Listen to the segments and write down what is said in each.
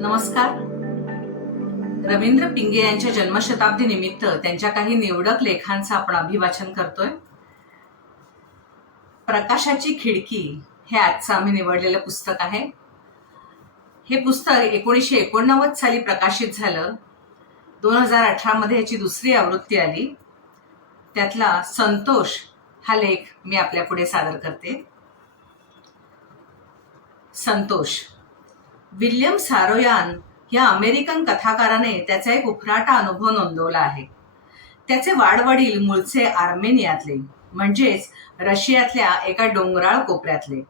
नमस्कार. रवींद्र पिंगे यांच्या जन्मशताब्दी निमित्त त्यांच्या काही निवडक लेखांचं आपण अभिवाचन करतोय. प्रकाशाची खिडकी हे आजचं आम्ही निवडलेलं पुस्तक आहे. हे पुस्तक एकोणीसशे एकोणनव्वद साली प्रकाशित झालं. दोन हजार अठरामध्ये याची दुसरी आवृत्ती आली. त्यातला संतोष हा लेख मी आपल्यापुढे सादर करते. संतोष. विल्यम सारोयान या अमेरिकन कथाकाराने त्याचा एक उफराटा अनुभव नोंदवला आहे. त्याचे वाडवडील मूळचे आर्मेनियातले म्हणजेच रशियातल्या एका डोंगराळ कोपऱ्यातले.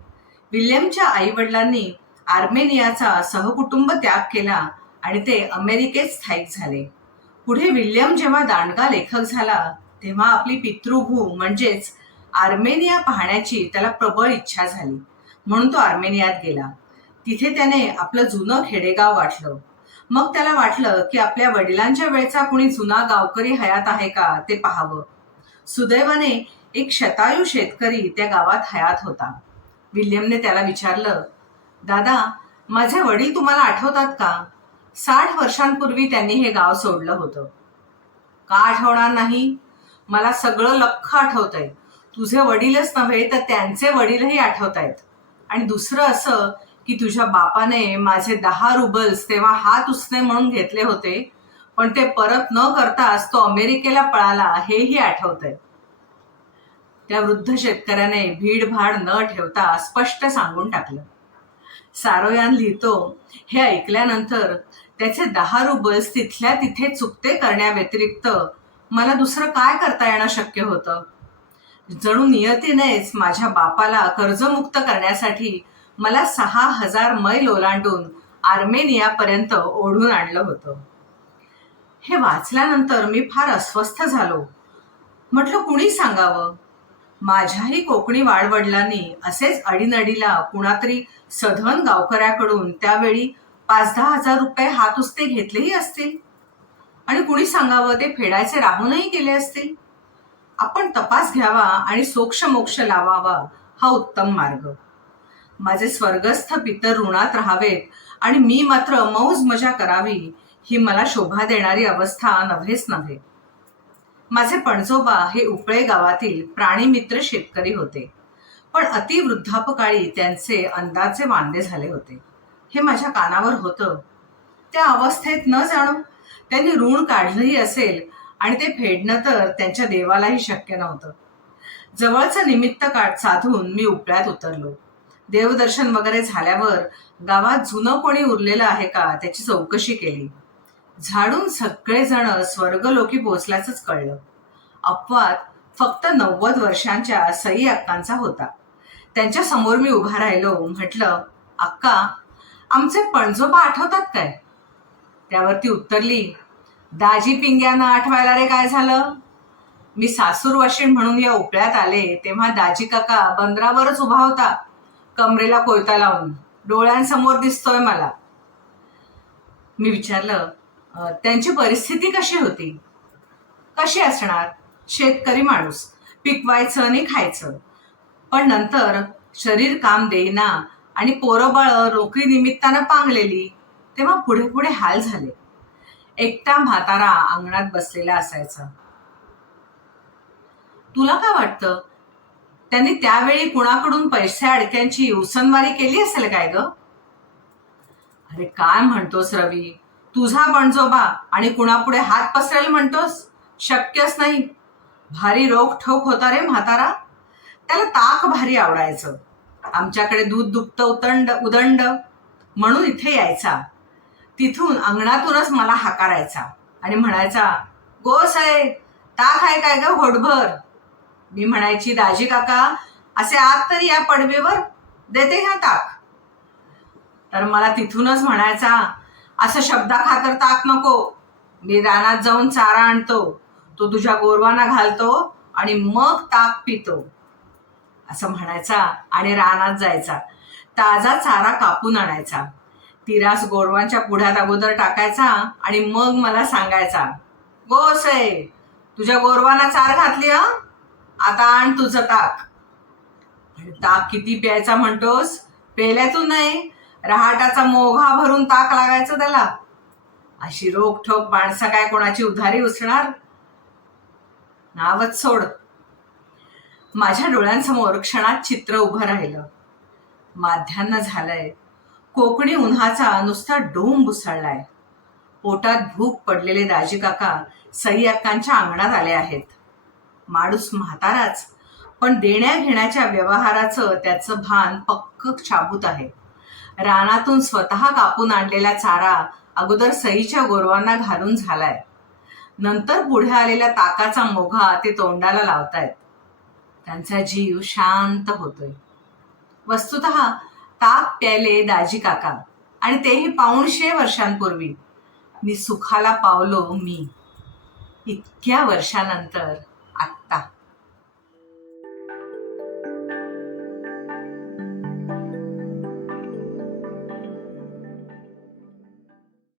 विल्यमच्या आईवडिलांनी आर्मेनियाचा सहकुटुंब त्याग केला आणि ते अमेरिकेत स्थायिक झाले. पुढे विल्यम जेव्हा दांडगा लेखक झाला तेव्हा आपली पितृभू म्हणजेच आर्मेनिया पाहण्याची त्याला प्रबळ इच्छा झाली म्हणून तो आर्मेनियात गेला. तिथे त्याने आपलं जुनं खेडेगाव वाटलं. मग त्याला वाटलं की आपल्या वडिलांच्या वेळचा कुणी जुना गावकरी हयात आहे का ते पाहावं. सुदैवाने एक शतायू शेतकरी त्या गावात हयात होता. विल्यमने त्याला विचारलं दादा माझे वडील तुम्हाला आठवतात का? साठ वर्षांपूर्वी त्यांनी हे गाव सोडलं होतं. का आठवणार नाही? मला सगळं लख्ख आहे तुझे वडीलच नव्हे तर त्यांचे वडीलही आठवत आहेत आणि दुसरं असं की तुझ्या बापाने माझे दहा रुबल्स तेव्हा हात उसने म्हणून घेतले होते पण ते परत न करताच तो अमेरिकेला पळाला हेही आठवतंय. त्या वृद्ध शेतकऱ्याने भीडभाड न ठेवता स्पष्ट सांगून टाकलं. सारोयान लिहितो हे ऐकल्यानंतर त्याचे दहा रुबल्स तिथल्या तिथे चुकते करण्याव्यतिरिक्त मला दुसरं काय करता येणं शक्य होतं? जणू नियतीनेच माझ्या बापाला कर्जमुक्त करण्यासाठी मला सहा हजार मैल ओलांडून आर्मेनियापर्यंत ओढून आणलं होतं. हे वाचल्यानंतर मी फार अस्वस्थ झालो. म्हटलं कुणी सांगावं? माझ्याही कोकणी वाडवडिलांनी असेच अडीनडीला कुणातरी सधन गावकऱ्याकडून त्यावेळी पाच दहा हजार रुपये हात उस्ते घेतलेही असतील. आणि कुणी सांगावं ते फेडायचे राहूनही गेले असतील? आपण तपास घ्यावा आणि सोक्ष मोक्ष लावावा हा उत्तम मार्ग. माझे स्वर्गस्थ पितर ऋणात राहावेत आणि मी मात्र मौज मजा करावी ही मला शोभा देणारी अवस्था नव्हेच नव्हे. माझे पणजोबा हे उपळे गावातील प्राणीमित्र शेतकरी होते. पण अतिवृद्धापकाळी त्यांचे अंदाचे वांदे झाले होते. हे माझ्या कानावर होतं. त्या अवस्थेत न जाणो त्यांनी ऋण काढलंही असेल आणि ते फेडणं तर त्यांच्या देवालाही शक्य नव्हतं. जवळचं निमित्त काढ साधून मी उपळ्यात उतरलो. देवदर्शन वगैरे झाल्यावर गावात जुनं कोणी उरलेलं आहे का त्याची चौकशी केली. झाडून सगळेजण स्वर्गलोकी पोचल्याचंच कळलं. अपवाद फक्त नव्वद वर्षांच्या सई अक्कांचा होता. त्यांच्यासमोर मी उभा राहिलो म्हटलं अक्का आमचे पणजोबा आठवतात काय? त्यावरती उत्तरली दाजी पिंग्यानं आठवायला रे काय झालं? मी सासूर वाशिण म्हणून या उपळ्यात आले तेव्हा दाजी काका बंदरावरच उभा होता. कमरेला कोयता लावून डोळ्यांसमोर दिसतोय मला. मी विचारलं त्यांची परिस्थिती कशी होती? कशी असणार? शेतकरी माणूस पिकवायचं आणि खायचं. पण नंतर शरीर काम देईना आणि पोरबळ नोकरी निमित्तानं पांगलेली तेव्हा पुढे पुढे हाल झाले. एकटा म्हातारा अंगणात बसलेला असायचा. तुला काय वाटतं? त्यांनी त्यावेळी कुणाकडून पैसे अडक्यांची उसनवारी केली असेल काय ग? अरे काय म्हणतोस रवी? तुझा बणजोबा आणि कुणापुढे हात पसरेल म्हणतोस? शक्यच नाही. भारी रोख ठोक होता रे म्हातारा. त्याला ताक भारी आवडायचं. आमच्याकडे दूध दुखत उतंड उदंड. म्हणून इथे यायचा. तिथून अंगणातूनच मला हाकारायचा आणि म्हणायचा गोस आहे ताक आहे काय ग घोटभर? मी म्हणायची दाजी काका असे आत तरी या पडवेवर देते ह्या ताक. तर मला तिथूनच म्हणायचा असं शब्दा खातर ताक नको. मी रानात जाऊन चारा आणतो तो तुझ्या गोरवाना घालतो आणि मग ताक पितो. असं म्हणायचा आणि रानात जायचा. ताजा चारा कापून आणायचा. तिरास गोरवांच्या पुढ्यात अगोदर टाकायचा आणि मग मला सांगायचा गो आहे तुझ्या गोरवाना चार घातली हा? आता आण तुझं ताक. ताक किती प्यायचा म्हणतोस? पेल्यातून नाही. रहाटाचा मोघा भरून ताक लागायचं त्याला. अशी रोखोक माणसं काय कोणाची उधारी उसणार नावच सोड. माझ्या डोळ्यांसमोर क्षणात चित्र उभं राहिलं. माध्यान्न झालंय. कोकणी उन्हाचा नुसता डोंब बुसळलाय पोटात भूक पडलेले दाजी काका सई अक्कांच्या अंगणात आले आहेत. माणूस म्हाताराच. पण देण्या घेण्याच्या व्यवहाराचं त्याचं भान पक्क शाबूत आहे. रानातून स्वतः कापून आणलेला चारा अगोदर सईच्या गोरवांना घालून झालाय. नंतर पुढे आलेल्या ताकाचा मोघा ते तोंडाला लावतायत. त्यांचा जीव शांत होतोय. वस्तुत ताक प्यायले दाजी काका आणि तेही पाऊणशे वर्षांपूर्वी. मी सुखाला पावलो मी. इतक्या वर्षानंतर